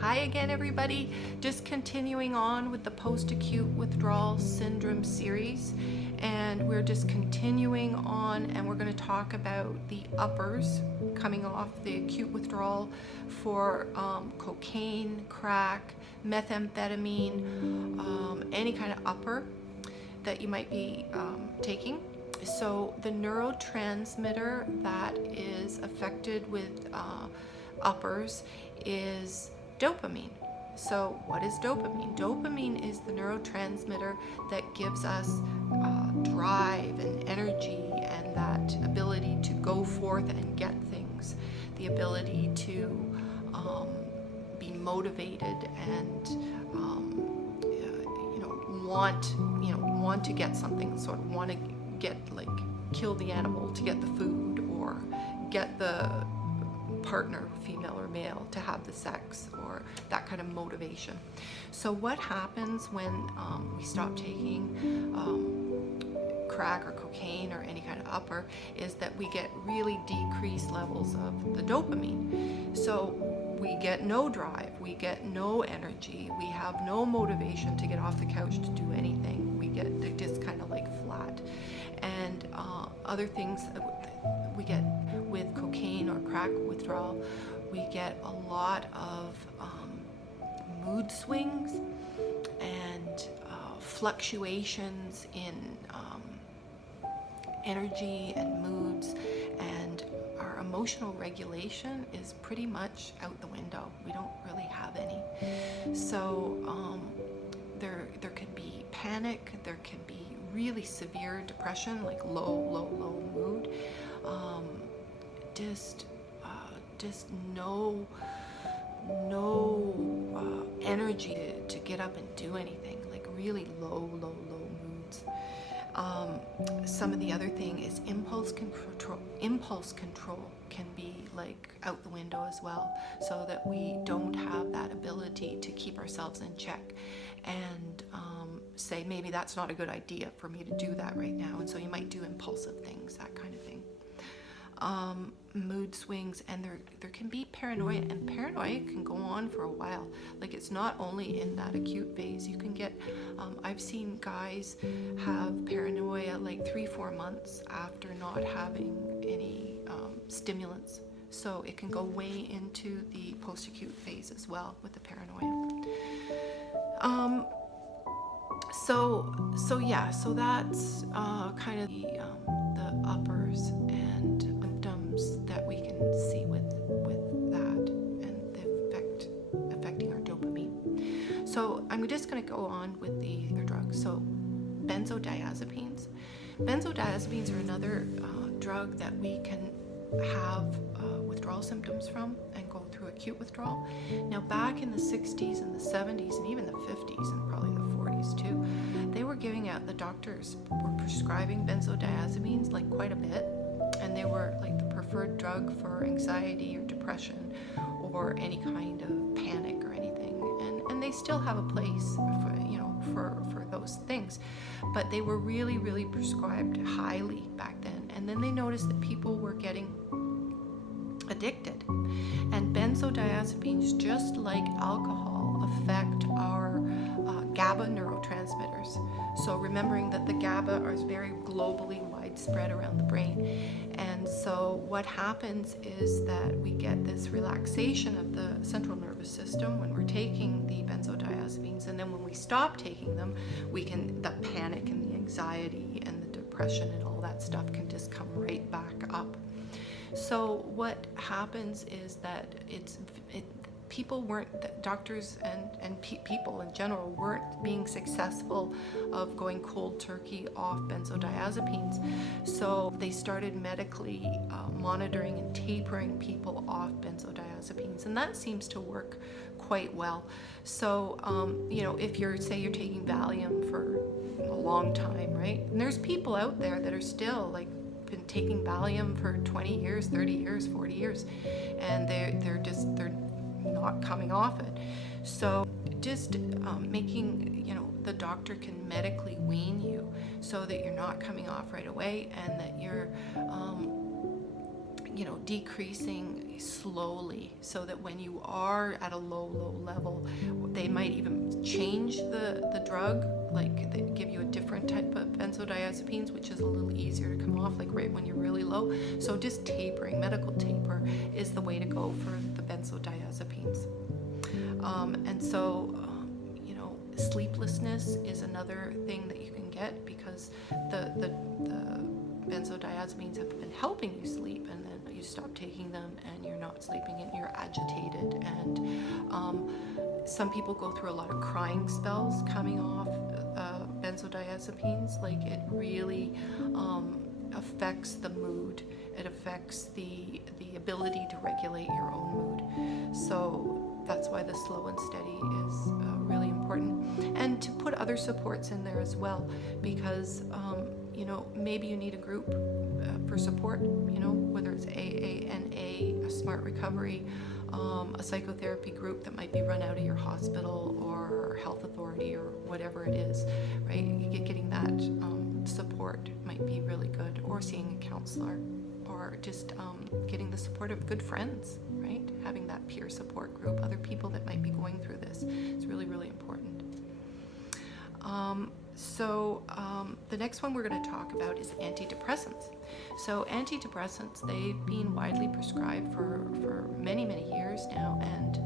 Hi again, everybody. Just continuing on with the post-acute withdrawal syndrome series, and we're just continuing on, and we're going to talk about the uppers coming off the acute withdrawal for cocaine, crack, methamphetamine, any kind of upper that you might be taking. So the neurotransmitter that is affected with uppers is dopamine. So what is dopamine? Dopamine is the neurotransmitter that gives us drive and energy and that ability to go forth and get things, the ability to be motivated and want to get something, sort of want to get, like, kill the animal to get the food, or get the partner, female or male, to have the sex, or that kind of motivation. So what happens when we stop taking crack or cocaine or any kind of upper is that we get really decreased levels of the dopamine. So we get no drive, we get no energy, we have no motivation to get off the couch to do anything. We get just kind of like flat. And other things we get with cocaine or crack withdrawal, we get a lot of mood swings and fluctuations in energy and moods, and our emotional regulation is pretty much out the window. We don't really have any. So there can be panic, there can be really severe depression, like low mood, just no energy to get up and do anything, like really low moods. Some of the other thing is impulse control. Impulse control can be like out the window as well, so that we don't have that ability to keep ourselves in check and say, maybe that's not a good idea for me to do that right now, and so you might do impulsive things, that kind of thing. Mood swings, and there can be paranoia, and paranoia can go on for a while. Like, it's not only in that acute phase. You can get, I've seen guys have paranoia like 3-4 months after not having any stimulants. So it can go way into the post-acute phase as well with the paranoia. So that's kind of the uppers and symptoms that we can see with that, and the affecting our dopamine. So I'm just going to go on with the other drugs. So benzodiazepines. Benzodiazepines are another drug that we can have withdrawal symptoms from and go through acute withdrawal. Now, back in the 60s and the 70s and even the 50s and probably the 40s too, they were giving out, the doctors were prescribing benzodiazepines like quite a bit, and they were like the preferred drug for anxiety or depression or any kind of panic or anything, and they still have a place for those things, but they were really prescribed highly back then. And then they noticed that people were getting addicted, and benzodiazepines, just like alcohol, affect our GABA neurotransmitters. So remembering that the GABA is very globally widespread around the brain, and so what happens is that we get this relaxation of the central nervous system when we're taking the benzodiazepines, and then when we stop taking them, the panic and the anxiety and the depression and all that stuff can just come right back up. So what happens is that doctors and people in general weren't being successful of going cold turkey off benzodiazepines. So they started medically monitoring and tapering people off benzodiazepines, and that seems to work quite well. So if you're taking Valium for a long time, right? And there's people out there that are still like been taking Valium for 20 years, 30 years, 40 years, and they're not coming off it. So just making, the doctor can medically wean you so that you're not coming off right away, and that you're decreasing slowly, so that when you are at a low level, they might even change the drug, like they give you a different type of benzodiazepines, which is a little easier to come off, like right when you're really low. So just tapering, medical taper, is the way to go for the benzodiazepines. And so, sleeplessness is another thing that you can get, because the benzodiazepines have been helping you sleep, and then you stop taking them and you're not sleeping and you're agitated. And some people go through a lot of crying spells coming off benzodiazepines. Like, it really affects the mood. It affects the ability to regulate your own mood. So that's why the slow and steady is really important. And to put other supports in there as well, because maybe you need a group for support, whether it's AA, NA, a Smart Recovery, a psychotherapy group that might be run out of your hospital or health authority or whatever it is, right? Getting that support might be really good, or seeing a counselor, or just getting the support of good friends, right? Having that peer support group, other people that might be going through this, is really, really important. So the next one we're going to talk about is antidepressants. So antidepressants, they've been widely prescribed for many, many years now, and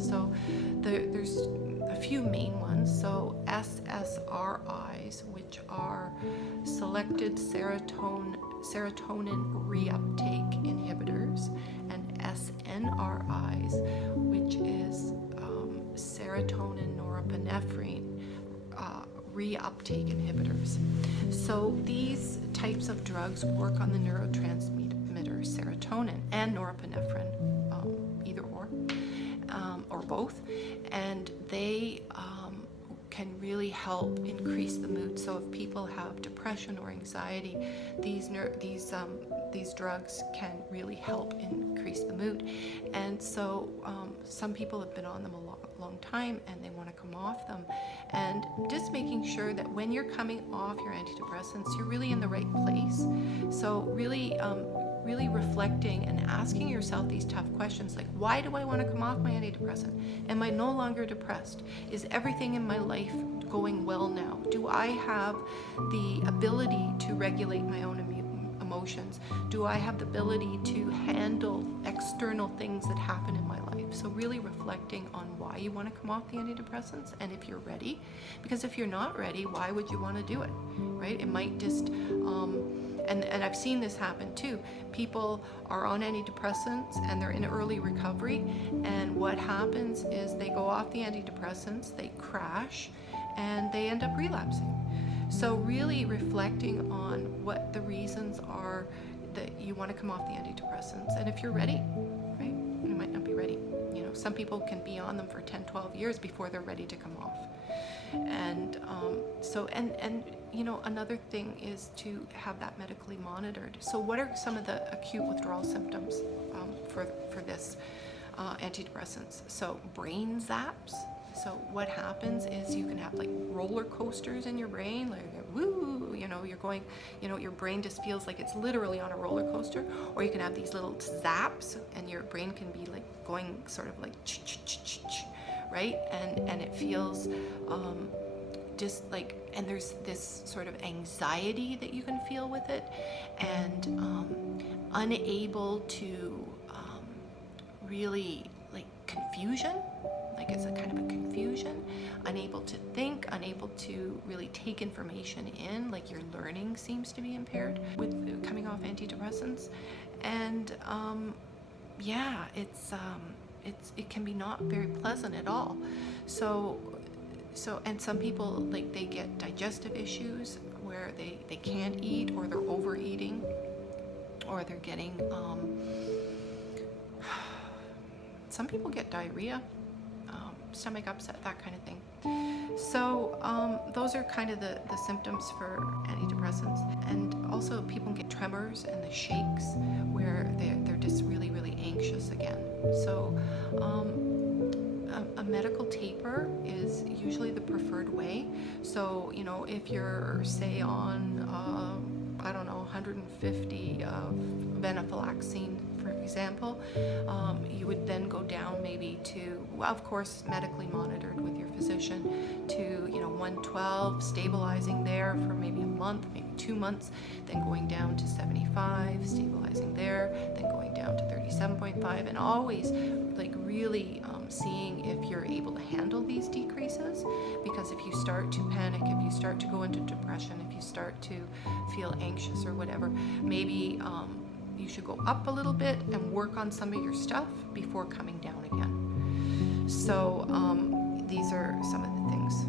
so there's a few main ones. So SSRIs, which are selected serotonin reuptake inhibitors, and SNRIs, which is serotonin norepinephrine reuptake inhibitors. So these types of drugs work on the neurotransmitter serotonin and norepinephrine, either or both, and they can really help increase the mood. So if people have depression or anxiety, these drugs can really help increase the mood. And so some people have been on them a long time, and they want to come off them. And just making sure that when you're coming off your antidepressants, you're really in the right place. So really reflecting and asking yourself these tough questions, like, why do I want to come off my antidepressant? Am I no longer depressed? Is everything in my life going well now? Do I have the ability to regulate my own emotions? Do I have the ability to handle external things that happen in my life? So really reflecting on why you want to come off the antidepressants, and if you're ready. Because if you're not ready, why would you want to do it, right? It might just and I've seen this happen too. People are on antidepressants and they're in early recovery, and what happens is they go off the antidepressants, they crash, and they end up relapsing. So really reflecting on what the reasons are that you want to come off the antidepressants, and if you're ready, right? You might not be ready. Some people can be on them for 10, 12 years before they're ready to come off. And another thing is to have that medically monitored. So what are some of the acute withdrawal symptoms for this antidepressants? So brain zaps. So what happens is you can have like roller coasters in your brain, like woo, you're going, your brain just feels like it's literally on a roller coaster. Or you can have these little zaps, and your brain can be like going sort of like right, and it feels just like, and there's this sort of anxiety that you can feel with it, and unable to really, like, confusion, like it's a kind of a confusion, unable to think, unable to really take information in, like your learning seems to be impaired with coming off antidepressants. And it can be not very pleasant at all. So and some people, like, they get digestive issues where they can't eat, or they're overeating, or they're getting some people get diarrhea, stomach upset, that kind of thing. So those are kind of the symptoms for antidepressants. And also people get tremors and the shakes where they're just really, really anxious again. So a medical taper is usually the preferred way. So, if you're, say, on 150 of venlafaxine for example, you would then go down maybe to, well, of course, medically monitored with your physician, to 112, stabilizing there for maybe a month, maybe 2 months, then going down to 75, stabilizing there, then going down to 37.5, and always like really seeing if you're able to handle these decreases. Because if you start to panic, if you start to go into depression, if you start to feel anxious or whatever, maybe you should go up a little bit and work on some of your stuff before coming down again. So these are some of the things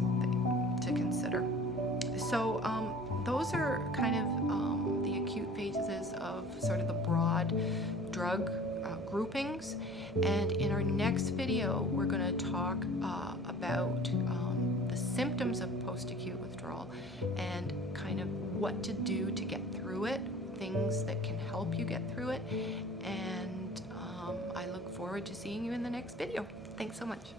to consider. So those are kind of the acute phases of sort of the broad drug groupings. And in our next video, we're going to talk about the symptoms of post-acute withdrawal and kind of what to do to get through it, things that can help you get through it. And I look forward to seeing you in the next video. Thanks so much.